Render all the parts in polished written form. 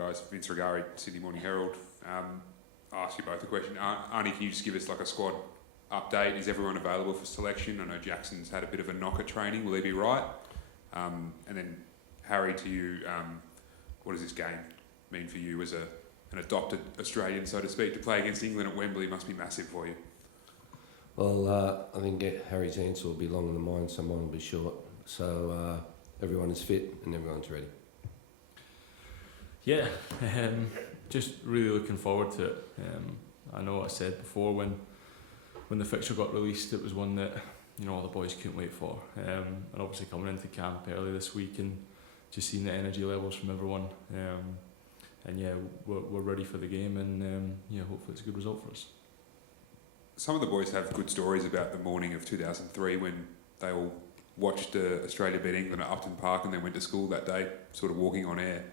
guys. Vince Regari, Sydney Morning Herald. I'll ask you both a question. Arnie, can you just give us like a squad update? Is everyone available for selection? I know Jackson's had a bit of a knock at training. Will he be right? And then Harry, to you, what does this game mean for you as an adopted Australian, so to speak? To play against England at Wembley must be massive for you. Well, I think Harry's answer will be long in the mind, so mine will be short. So everyone is fit and everyone's ready. Yeah, just really looking forward to it. I know what I said before when the fixture got released, it was one that all the boys couldn't wait for. And obviously coming into camp early this week and just seeing the energy levels from everyone. And yeah, we're ready for the game, and hopefully it's a good result for us. Some of the boys have good stories about the morning of 2003 when they all watched Australia beat England at Upton Park and then went to school that day, sort of walking on air.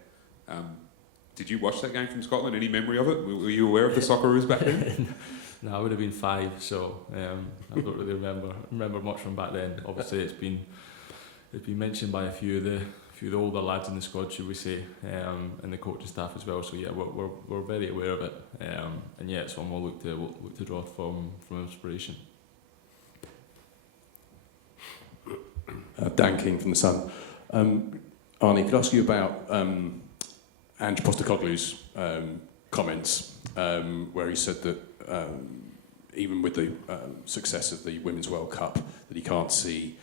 Did you watch that game from Scotland? Any memory of it? Were you aware of the Socceroos back then? No, I would have been 5, so I don't really remember much from back then. Obviously, it's been mentioned by a few of the older lads in the squad, should we say, and the coaching staff as well. So yeah, we're very aware of it, and yeah, it's one we'll look to draw from inspiration. Dan King from the Sun. Arnie, could I ask you about Ange Postecoglou's comments, where he said that even with the success of the Women's World Cup, that he can't see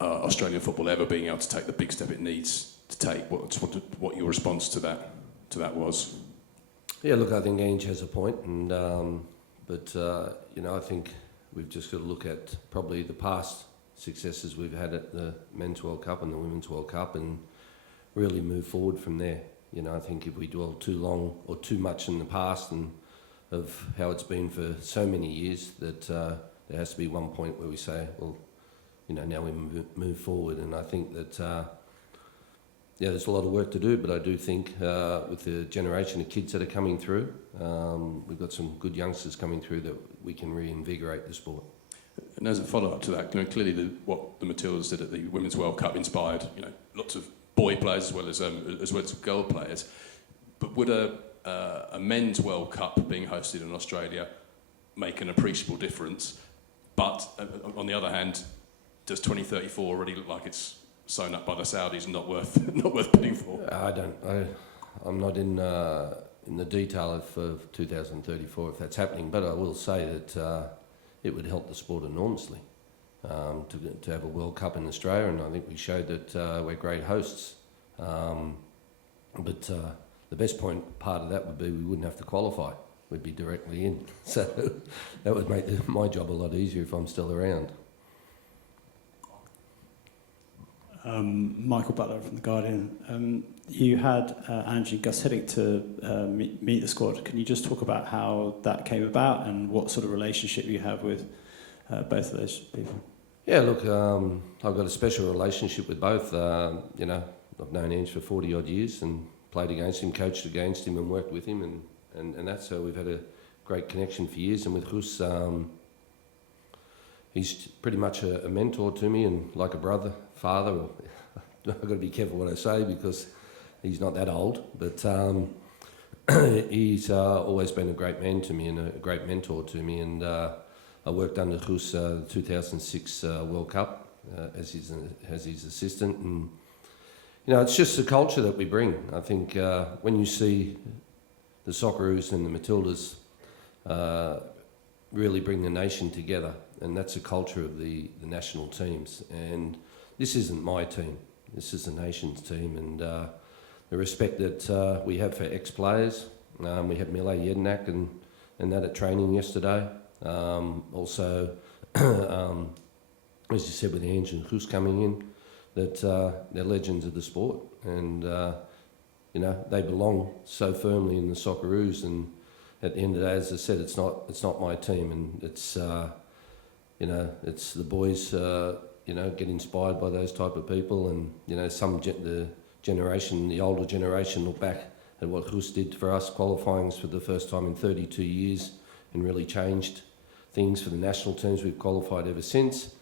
Australian football ever being able to take the big step it needs to take. What your response to that was? Yeah, look, I think Ange has a point, and but I think we've just got to look at probably the past successes we've had at the Men's World Cup and the Women's World Cup, and really move forward from there. I think if we dwell too long or too much in the past and of how it's been for so many years, that there has to be one point where we say, well, now we move forward. And I think that, there's a lot of work to do, but I do think with the generation of kids that are coming through, we've got some good youngsters coming through that we can reinvigorate the sport. And as a follow-up to that, clearly what the Matildas did at the Women's World Cup inspired, lots of boy players as well as girl players. But would a men's World Cup being hosted in Australia make an appreciable difference? But on the other hand, does 2034 already look like it's sewn up by the Saudis and not worth paying for? I'm not in the detail of 2034 if that's happening, but I will say that it would help the sport enormously to have a World Cup in Australia, and I think we showed that we're great hosts. But the best part of that would be we wouldn't have to qualify. We'd be directly in. So that would make my job a lot easier if I'm still around. Michael Butler from The Guardian. You had Angie Gus Hiddink to meet the squad. Can you just talk about how that came about and what sort of relationship you have with both of those people? Yeah, look, I've got a special relationship with both. I've known Ange for 40 odd years and played against him, coached against him and worked with him and that's so we've had a great connection for years. And with Gus, he's pretty much a mentor to me and like a brother, father. I've got to be careful what I say because he's not that old, but he's always been a great man to me and a great mentor to me. And I worked under Gus 2006 World Cup as his assistant, and it's just the culture that we bring. I think when you see the Socceroos and the Matildas really bring the nation together, and that's the culture of the national teams. And this isn't my team, this is the nation's team, and the respect that we have for ex-players. We had Mile Jedinak and that at training yesterday. Also, as you said, with Ange and Gus coming in, that they're legends of the sport, and they belong so firmly in the Socceroos. And at the end of the day, as I said, it's not my team, and it's it's the boys get inspired by those type of people, and the older generation look back at what Gus did for us, qualifying us for the first time in 32 years, and really changed things for the national teams. We've qualified ever since.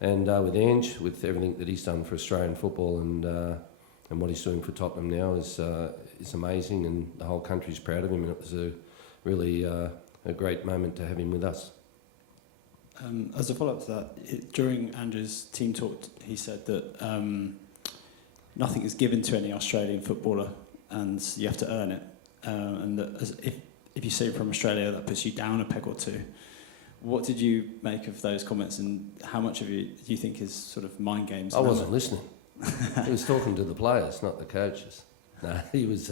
And with Ange, with everything that he's done for Australian football, and and what he's doing for Tottenham now is amazing, and the whole country's proud of him, and it was really a great moment to have him with us. As a follow-up to that, during Andrew's team talk, he said that nothing is given to any Australian footballer, and you have to earn it. And that if you say from Australia, that puts you down a peg or two. What did you make of those comments, and how much of it do you think is sort of mind games? I wasn't listening. He was talking to the players, not the coaches. No, he was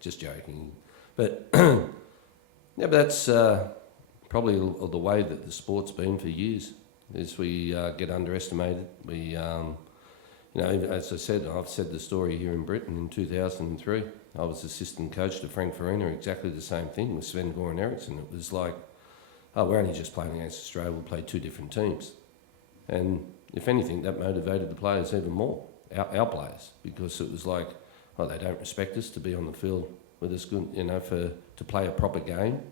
just joking. But yeah, but that's probably the way that the sport's been for years. Is we get underestimated. We, you know, as I said, I've said the story here in Britain in 2003. I was assistant coach to Frank Farina, exactly the same thing with Sven Goran Eriksson. It was like, oh, we're only just playing against Australia, we'll play 2 different teams. And if anything, that motivated the players even more, our players, because it was like, oh, they don't respect us to be on the field with us, good, you know, to play a proper game.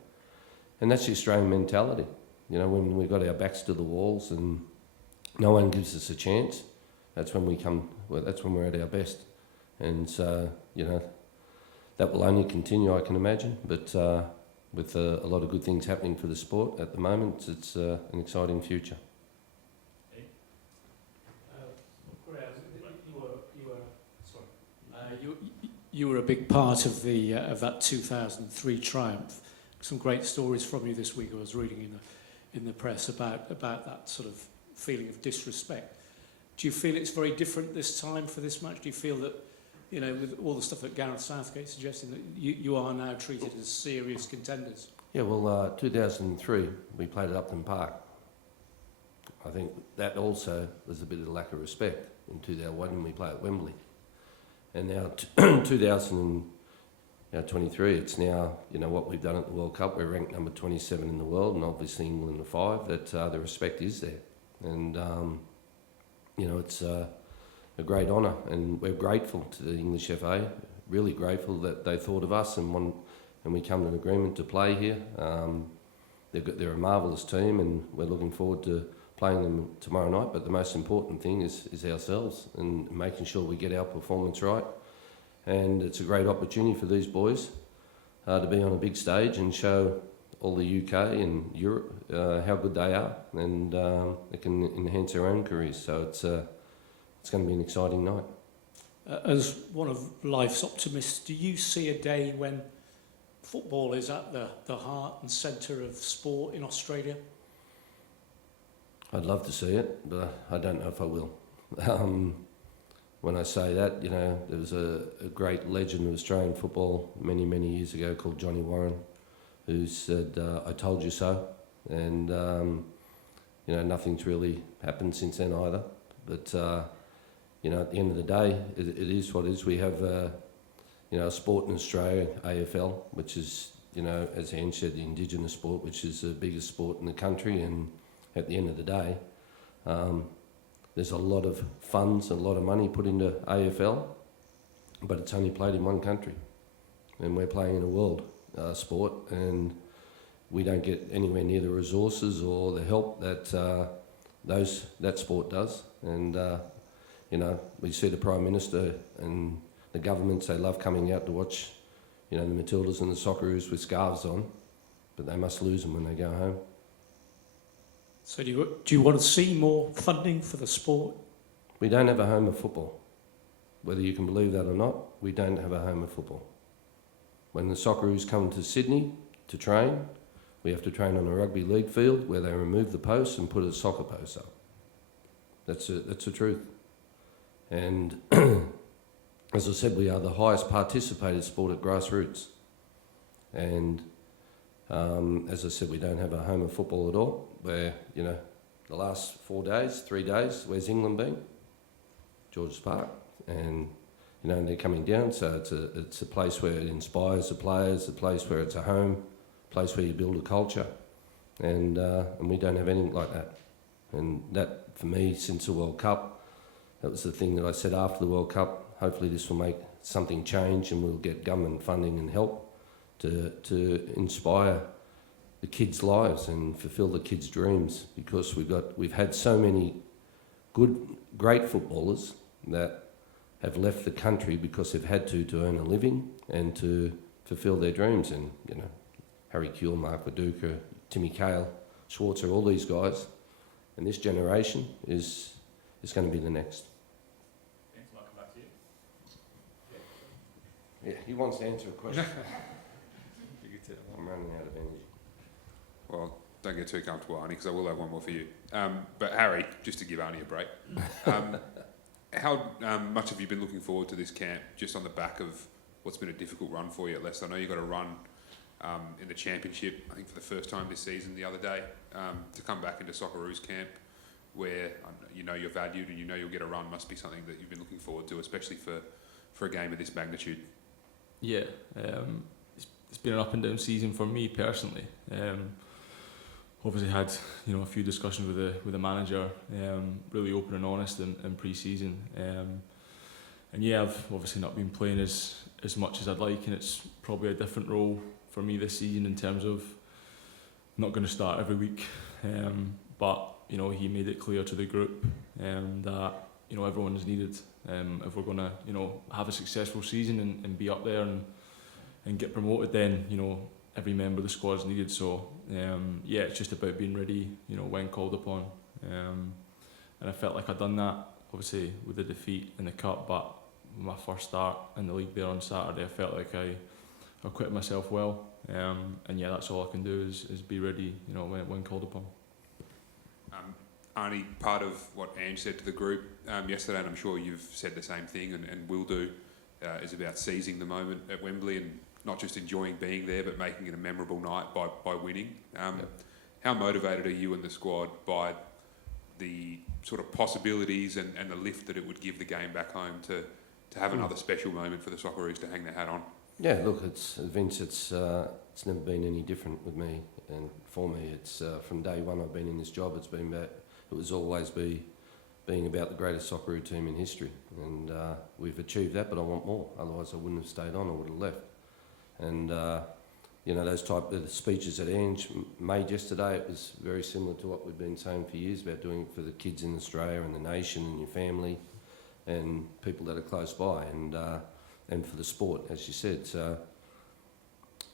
And that's the Australian mentality. You know, when we've got our backs to the walls and no one gives us a chance, that's when that's when we're at our best. And so, you know, that will only continue, I can imagine, but with a lot of good things happening for the sport at the moment, it's an exciting future. You were a big part of that 2003 triumph. Some great stories from you this week. I was reading in the press about that sort of feeling of disrespect. Do you feel it's very different this time for this match? Do you feel that, you know, with all the stuff that Gareth Southgate suggesting, that you are now treated as serious contenders? Yeah, well, 2003 we played at Upton Park. I think that also was a bit of a lack of respect. In 2001 when we played at Wembley. And now 2023, it's now, you know, what we've done at the World Cup. We're ranked number 27 in the world, and obviously England are 5. That the respect is there, and you know, it's a great honour, and we're grateful to the English FA. Really grateful that they thought of us and we come to an agreement to play here. They're a marvellous team, and we're looking forward to playing them tomorrow night. But the most important thing is ourselves and making sure we get our performance right. And it's a great opportunity for these boys to be on a big stage and show all the UK and Europe how good they are, and it can enhance their own careers. So it's going to be an exciting night. As one of life's optimists, do you see a day when football is at the heart and centre of sport in Australia? I'd love to see it, but I don't know if I will. When I say that, you know, there was a great legend of Australian football many, many years ago called Johnny Warren, who said, I told you so. And, you know, nothing's really happened since then either. But, you know, at the end of the day, it is what it is. We have, you know, a sport in Australia, AFL, which is, you know, as Ange said, the Indigenous sport, which is the biggest sport in the country. And at the end of the day, there's a lot of funds, a lot of money put into AFL, but it's only played in one country. And we're playing in a world sport, and we don't get anywhere near the resources or the help that that sport does. And, you know, we see the Prime Minister and the governments, they love coming out to watch, you know, the Matildas and the Socceroos with scarves on, but they must lose them when they go home. So do you want to see more funding for the sport? We don't have a home of football. Whether you can believe that or not, we don't have a home of football. When the Socceroos come to Sydney to train, we have to train on a rugby league field where they remove the posts and put a soccer post up. That's the truth. And as I said, we are the highest participated sport at grassroots. And as I said, we don't have a home of football at all. Where, you know, the last 3 days, where's England been? George's Park. And, you know, they're coming down, so it's a place where it inspires the players, a place where it's a home, a place where you build a culture. And we don't have anything like that. And that, for me, since the World Cup, that was the thing that I said after the World Cup. Hopefully this will make something change, and we'll get government funding and help to inspire the kids' lives and fulfil the kids' dreams, because we've had so many great footballers that have left the country because they've had to earn a living and to fulfil their dreams. And, you know, Harry Kuehl, Mark Viduka, Timmy Cahill, Schwarzer, all these guys. And this generation is going to be the next. Thanks, I'll come back to you. Yeah, he wants to answer a question. You could take that one. I'm running out of energy. Well, don't get too comfortable, Arnie, because I will have one more for you. But Harry, just to give Arnie a break, how much have you been looking forward to this camp, just on the back of what's been a difficult run for you at Leicester? I know you got a run in the Championship, I think for the first time this season the other day, to come back into Socceroos camp, where you know you're valued and you know you'll get a run, must be something that you've been looking forward to, especially for a game of this magnitude. Yeah, it's been an up and down season for me personally. Obviously had a few discussions with the manager, really open and honest in pre-season, and yeah, I've obviously not been playing as much as I'd like, and it's probably a different role for me this season in terms of not going to start every week, but he made it clear to the group that everyone is needed if we're going to have a successful season and be up there and get promoted. Then every member of the squad is needed. So yeah, it's just about being ready when called upon, and I felt like I'd done that obviously with the defeat in the cup, but my first start in the league there on Saturday, I felt like I acquitted myself well, and yeah, that's all I can do is be ready when called upon. Arnie, part of what Ange said to the group yesterday, and I'm sure you've said the same thing and will do, is about seizing the moment at Wembley and not just enjoying being there, but making it a memorable night by winning. How motivated are you and the squad by the sort of possibilities and the lift that it would give the game back home to have another special moment for the Socceroos to hang their hat on? Yeah, look, Vince, it's never been any different with me, and for me, it's from day one I've been in this job. It was always being about the greatest Socceroo team in history, and we've achieved that. But I want more. Otherwise, I wouldn't have stayed on. I would have left. And those type of speeches that Ange made yesterday, it was very similar to what we've been saying for years about doing it for the kids in Australia and the nation and your family and people that are close by, and for the sport, as you said. So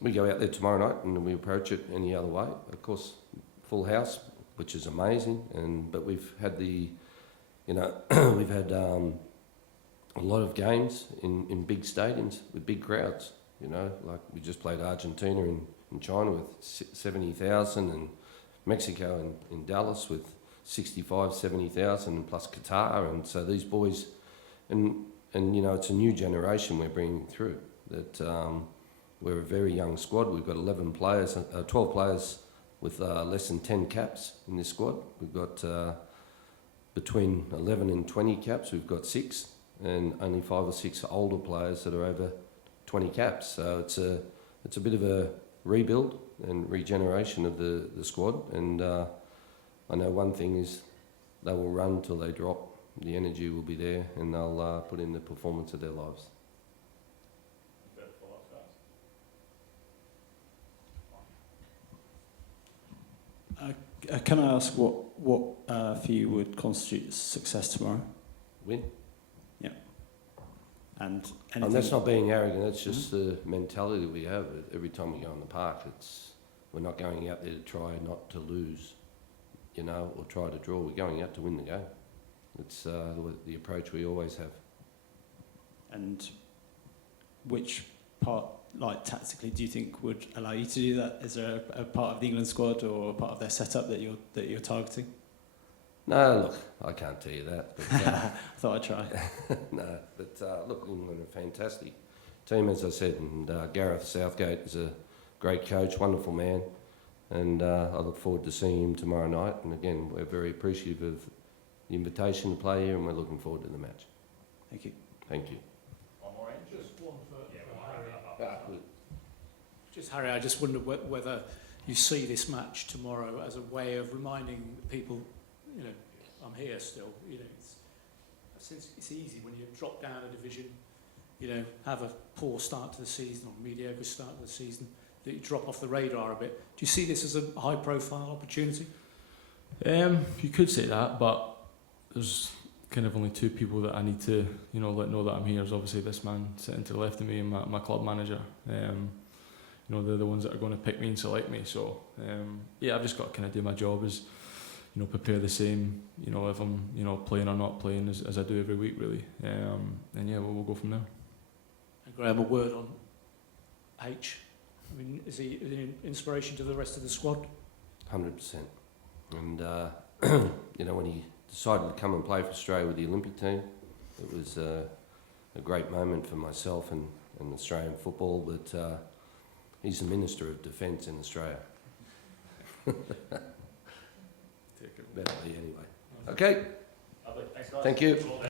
we go out there tomorrow night and we approach it any other way. Of course, full house, which is amazing, but we've had we've had a lot of games in big stadiums with big crowds. Like we just played Argentina in China with 70,000, and Mexico in Dallas with 70,000, plus Qatar, and so these boys, and it's a new generation we're bringing through. That we're a very young squad. We've got 12 players with less than 10 caps in this squad. We've got between 11 and 20 caps. We've got 6, and only 5 or 6 older players that are over 20 caps. So it's a bit of a rebuild and regeneration of the squad. And I know one thing is they will run till they drop. The energy will be there, and they'll put in the performance of their lives. Can I ask what for you would constitute success tomorrow? Win. Yeah. And that's not being arrogant. That's just the mentality we have. Every time we go in the park, we're not going out there to try not to lose, or try to draw. We're going out to win the game. It's the approach we always have. And which part, tactically, do you think would allow you to do that? Is there a part of the England squad or a part of their setup that you're targeting? No, look, I can't tell you that. But, thought I'd try. No, but look, England are a fantastic team, as I said, and Gareth Southgate is a great coach, wonderful man, and I look forward to seeing him tomorrow night. And again, we're very appreciative of the invitation to play here, and we're looking forward to the match. Thank you. Thank you. Just one for Harry. Just Harry, I just wonder whether you see this match tomorrow as a way of reminding people, I'm here still. Since it's easy when you drop down a division, have a poor start to the season or mediocre start to the season, that you drop off the radar a bit. Do you see this as a high-profile opportunity? You could say that, but there's kind of only two people that I need to, you know, let know that I'm here is obviously this man sitting to the left of me and my club manager. You know, they're the ones that are going to pick me and select me. So, yeah, I've just got to kind of do my job as, you know, prepare the same, you know, if I'm, you know, playing or not playing as I do every week, really. And yeah, we'll go from there. And Graham, a word on H. I mean, is he an inspiration to the rest of the squad? 100%. And, you know, when he decided to come and play for Australia with the Olympic team, it was a great moment for myself and Australian football, but he's the Minister of Defence in Australia. Better be anyway. Okay. Lovely. Thanks, guys. Thank you.